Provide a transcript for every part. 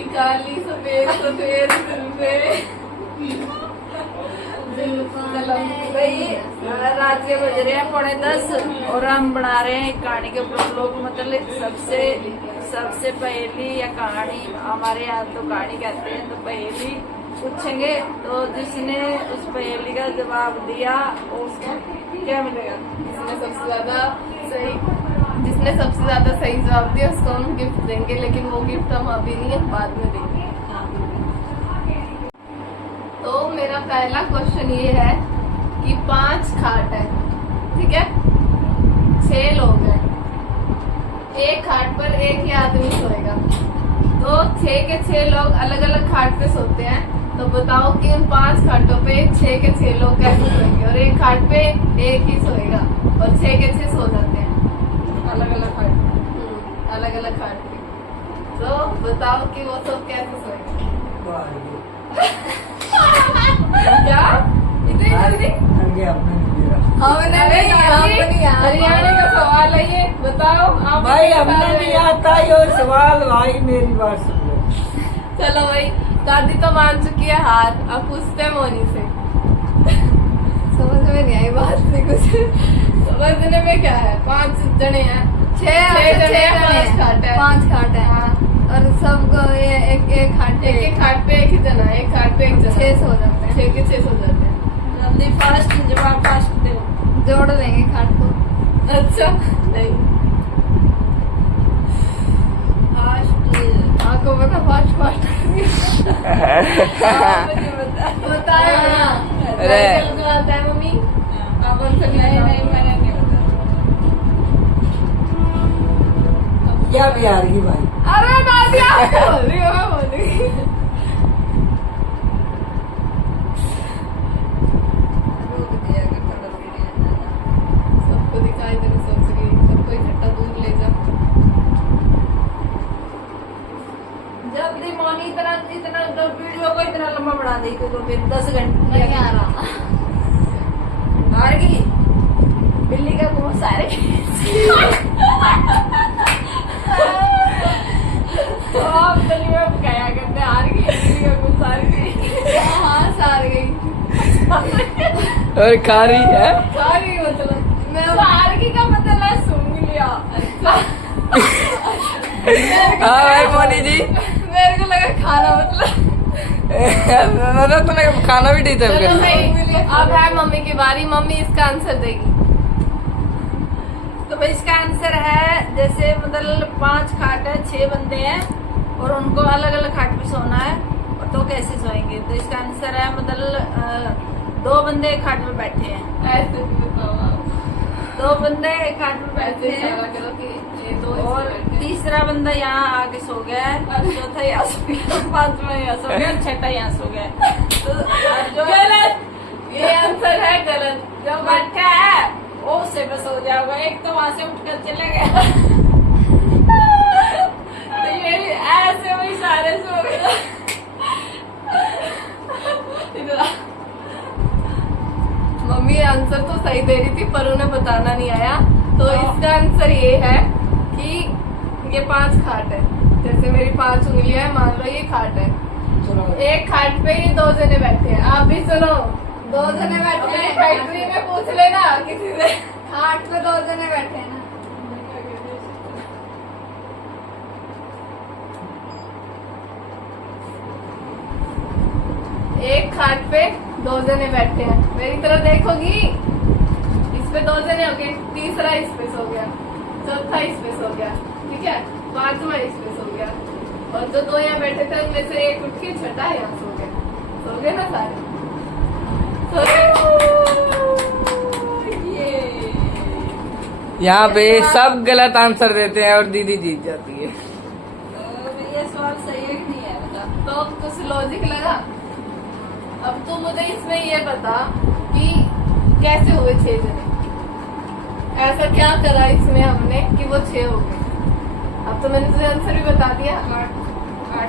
काली काली सफेद सफेद जुल्फे। चलो भाई, रात के बज रहे हैं 9:45 और हम बना रहे हैं कहानी के ऊपर लोग, मतलब सबसे पहली या कहानी, हमारे यहाँ तो कहानी कहते हैं, तो पहली पूछेंगे तो जिसने उस पहेली का जवाब दिया उसको क्या मिलेगा? जिसने सबसे ज्यादा सही जवाब दिया उसको हम गिफ्ट देंगे, लेकिन वो गिफ्ट हम अभी नहीं है, बाद में देंगे। तो मेरा पहला क्वेश्चन ये है कि 5 खाट है, ठीक है, 6 लोग हैं, एक खाट पर एक ही आदमी सोएगा, तो 6 के 6 लोग अलग अलग खाट पे सोते हैं, तो बताओ कि उन 5 खाटों पे 6 के 6 लोग कैसे सोएंगे? और एक खाट पे एक ही सोएगा और 6 के 6 सो जाते हैं अलग अलग खाट पे, अलग अलग खाट पे, तो बताओ कि वो सब कैसे सोएंगे? क्या इतनी जल्दी? हरियाणा का सवाल है ये, बताओ आप। भाई हमने नहीं आता ये सवाल, भाई मेरी बात सुनो। चलो भाई, दादी तो मान चुकी है हार, अब पूछते हैं मोनी से। समझ में नहीं आई बात से कुछ। समझने में क्या है, 5 जने हैं, 6 जने हैं, 5 खाट है, 5 खाट है। हाँ। और सबको ये एक खाट एक खाट पे एक ही जना, एक खाट पे एक जना, 6 सो जाते हैं। 6 के 6 सो जाते हैं। जल्दी फास्ट जवाब फास्ट दो, जोड़ लेंगे खाट को। अच्छा नहीं, फास्ट आपको पता, फास्ट फास्ट बताया ना? अरे को आता है मम्मी, आप उनसे नहीं मैंने नहीं बताया। क्या बिहार की भाई? अरे दादी आप बोल रही हो, मैं बोल रही हूँ। सबको दिखाई देने सोच रही है, सबको इकट्ठा दूर ले जा। जल्दी मौनी इतना तो वीडियो को इतना लंबा बना दी तो फिर 10 घंटे नहीं आ रहा। हार गई बिल्ली का मुंह सारे। तो आप गली में गया करते, हार गई बिल्ली का मुंह सारी। हाँ सार गई। और खा रही है? सारी मतलब मैं हार गई का मतलब सूंघ लिया। हाँ भाई मोनी जी, मेरे को लगा खाना मतलब। मतलब तुम्हें खाना भी नहीं था। चलो भाई, अब है मम्मी की बारी, मम्मी इसका आंसर देगी। तो भाई इसका आंसर है, जैसे मतलब 5 खाट है, 6 बंदे हैं और उनको अलग अलग खाट पे सोना है, तो कैसे सोएंगे? तो इसका आंसर है मतलब 2 बंदे एक खाट पे बैठे हैं, ऐसे भी बताओ आप। 2 बंदे एक खाट पे बैठे ऐसे हैं इशारा करो कि ये 2 और तीसरा बंदा यहाँ आके सो गया है, चौथा यहाँ सो गया, 5वां यहाँ सो गया, 6ठा यहाँ सो गया। तो जो गलत, ये आंसर है गलत। जो बैठा है वो उससे बस हो जाएगा, एक तो वहां से उठकर चले गया। तो ये ऐसे वही सारे सो गए। मम्मी आंसर तो सही दे रही थी पर उन्हें बताना नहीं आया, तो इसका आंसर ये है कि ये 5 खाट है, जैसे मेरी 5 उंगलियां है, मान लो ये खाट है, एक खाट पे ये 2 जने बैठे हैं। आप भी सुनो, 2 जने बैठे अपने हैं फैक्ट्री में पूछ लेना किसी से। खाट पे 2 जने बैठे हैं ना। एक खाट पे 2 जने बैठे हैं, मेरी तरफ देखोगी, इस पे 2 जने हो गए, तीसरा इस पे सो गया, चौथा इस पे सो गया, ठीक है, 5वां इस पे सो गया, और जो 2 यहाँ बैठे थे उनमें से एक उठ के 6ठा यहाँ सो गए ना सारे। सो ये यहाँ पे सब गलत आंसर देते हैं और दीदी जीत जाती है। तो ये सवाल सही है कि नहीं है बता। तो कुछ लॉजिक लगा। अब तू मुझे इसमें ये बता कि कैसे हुए 6 जने, ऐसा क्या करा इसमें हमने कि वो 6 हो गए? अब तो मैंने तुझे आंसर भी बता दिया।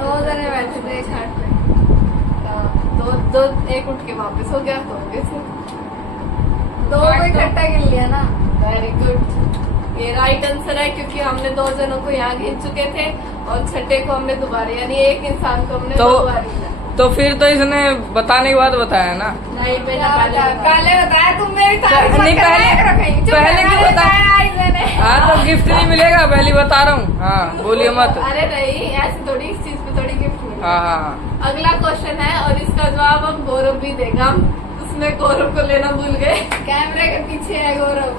2 जने बैठे थे एक खाट पे, दो एक उठ के वापस हो गया, तो हो गए 2 को इकट्ठा गिन लिया ना। वेरी गुड, ये राइट आंसर है, क्योंकि हमने 2 जनों को यहाँ गिन चुके थे और छठे को हमने दोबारा, यानी एक इंसान को हमने तो- 2 बार गिना। तो फिर तो इसने बताने के बाद बताया ना। नहीं मैंने पहले पहले बताया, तुम मेरी तारीफ नहीं, मत पहले- करना, रखेंगे। चुप पहले रहना, क्यों बता- बताया आज मैंने। हाँ तो गिफ्ट नहीं मिलेगा, पहले बता रहा हूँ। हाँ बोलिए मत। अरे नहीं, ऐसे थोड़ी, इस चीज पे थोड़ी गिफ्ट मिलेगा। हाँ हाँ अगला क्वेश्चन है और इसका जवाब अब गौरव भी देगा। उसमें गौरव को लेना भूल गए। कैमरे के पीछे है गौरव।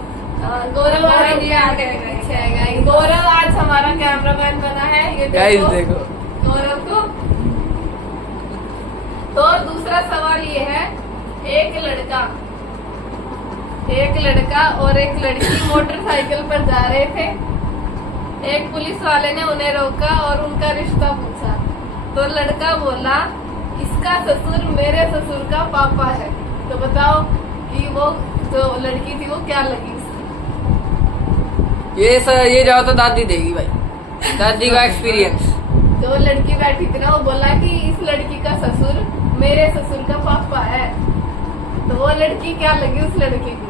गौरव आज ये आगे पीछे है। गौरव आज हमारा कैमरामैन बना है। ये गाइस देखो। गौरव को। तो दूसरा सवाल ये है, एक लड़का और एक लड़की मोटरसाइकिल पर जा रहे थे। एक पुलिस वाले ने उन्हें रोका और उनका रिश्ता पूछा। तो लड़का बोला, इसका ससुर मेरे ससुर का पापा है। तो बताओ कि वो जो लड़की थी वो क्या लगी उसको? ये जवाब तो दादी देगी भाई, दादी का एक्सपीरियंस। जो लड़की बैठी थी ना, वो बोला कि इस लड़की का ससुर मेरे ससुर का पापा है। तो वो लड़की क्या लगी उस लड़की की?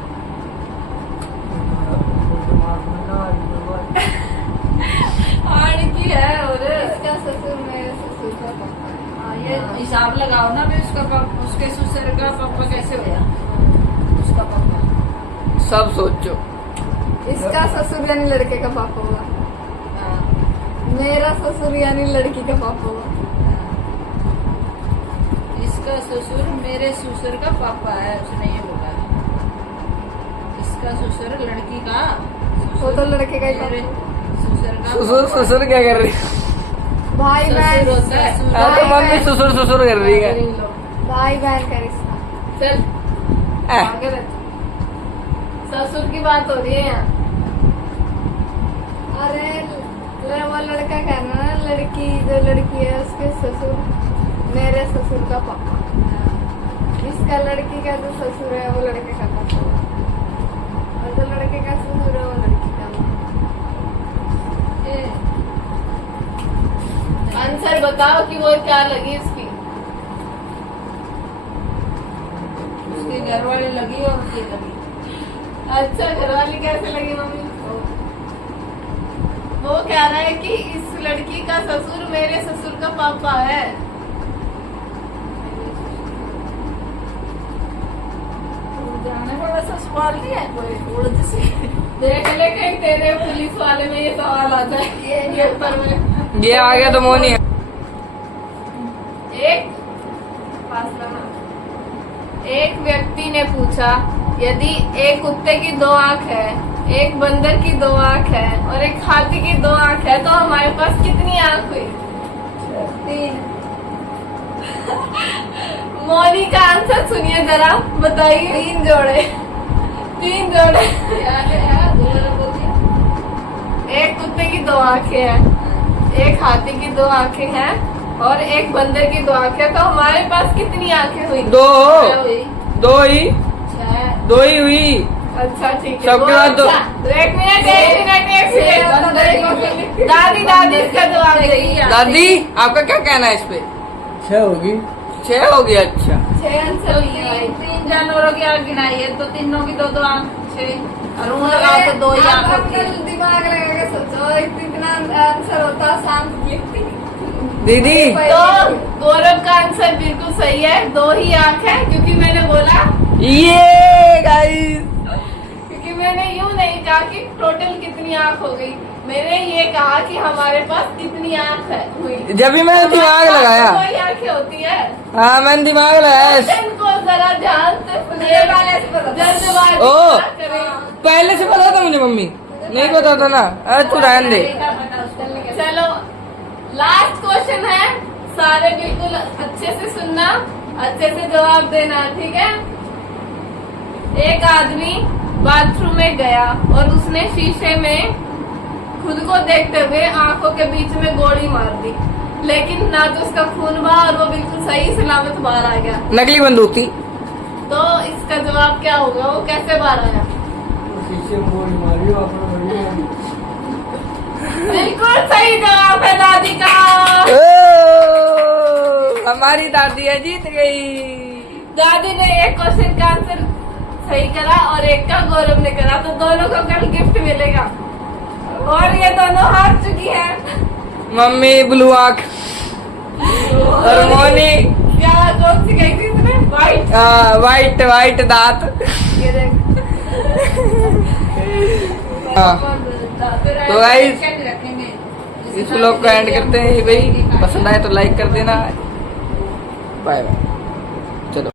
लड़की है और इसका ससुर मेरे ससुर का पापा है। हाँ, ये हिसाब लगाओ ना, भी उसका पापा, उसके ससुर का पापा कैसे होया? उसका पापा सब सोचो। इसका ससुर यानी लड़के का पापा हुआ, मेरा ससुर यानी लड़की का पापा हुआ। इसका ससुर मेरे ससुर का पापा है, उसने ये बोला। इसका ससुर लड़की का वो तो लड़के का ही मेरे पापा। ससुर का ससुर पापा। ससुर क्या कर रही? भाई बहन ससुर होता है, ससुर। हाँ तो मम्मी ससुर ससुर कर रही है। भाई बहन का रिश्ता। चल आगे रख। ससुर की बात हो रही है यहाँ। अरे वो लड़का कहना ना, लड़की जो लड़की है उसके ससुर मेरे ससुर का पापा। इसका लड़की का जो ससुर है वो लड़के का पापा हुआ, और जो लड़के का ससुर है वो लड़की का माँ। आंसर बताओ कि वो क्या लगी उसकी? उसके घर वाले लगी और उसकी लगी। अच्छा, घरवाली कैसे लगी मम्मी? वो कह रहा है कि इस लड़की का ससुर मेरे ससुर का पापा है। जाने पर वैसा सवाल नहीं है कोई उड़द से। देख ले कहीं तेरे पुलिस वाले में ये सवाल आ जाए, ये ऊपर में। ये आ गया तो मोनी है। एक व्यक्ति ने पूछा, यदि एक कुत्ते की 2 आंख है, एक बंदर की 2 आंख है और एक हाथी की 2 आंख है, तो हमारे पास कितनी आंख हुई? 3। मोनी का आंसर सुनिए जरा, बताइए। 3 जोड़े। 3 जोड़े। एक कुत्ते की 2 आंखें हैं, एक हाथी की 2 आंखें हैं और एक बंदर की 2 आंखें, तो हमारे पास कितनी आंखें हुई? 2 हुई। 2 ही 6। 2 ही हुई। अच्छा ठीक है। सबके बाद दो। एक मिनट दादी इसका जवाब देगी। दादी आपका क्या कहना है इस पे? 6 होगी। 6 हो गया। अच्छा 6 आंसर हुई है भाई। 3 जानवरों की आंख गिनाई है, तो तीनों की 2-2 आंख। 6 और ऊन लगाओ तो 2 ही आंख होती है। दिमाग लगा के सोचो, इतना आंसर होता शांत लिखती। दीदी तो गौरव का आंसर बिल्कुल सही है, 2 ही आंख है, क्योंकि मैंने बोला, ये गाइस क्योंकि मैंने यूं नहीं कहा कि टोटल कितनी आंख हो गई, मैंने ये कहा कि हमारे पास कितनी आंख है हुई। जब भी मैंने दिमाग लगाया। 2 ही आंखें होती है। हाँ मैंने दिमाग लगाया। इनको जरा ध्यान से सुनिए, जल्दबाजी ओ। ना करें। पहले से पता था मुझे, मम्मी नहीं पता था ना। अरे तू रहने दे। चलो लास्ट क्वेश्चन है, सारे बिल्कुल अच्छे से सुनना, अच्छे से जवाब देना, ठीक है? एक आदमी बाथरूम में गया और उसने शीशे में खुद को देखते हुए आंखों के बीच में गोली मार दी, लेकिन ना तो उसका खून बहा और वो बिल्कुल सही सलामत बाहर आ गया। नकली बंदूक थी। तो इसका जवाब क्या होगा? वो कैसे बाहर आया? शीशे में गोली मारी आपने। बिल्कुल सही जवाब है दादी का। हमारी दादी है जीत गई। दादी ने एक क्वेश्चन का आंसर सही करा और एक का गौरव ने करा, तो दोनों को कल गिफ्ट मिलेगा। और ये दोनों हार चुकी है। मम्मी ब्लू आंख और मोनी क्या कौन सी गई थी इसने? वाइट। वाइट वाइट दांत। ये देख। हाँ। तो guys, कैसे रखेंगे इस व्लॉग को एंड करते हैं भाई। पसंद आए तो लाइक कर देना। Bye bye.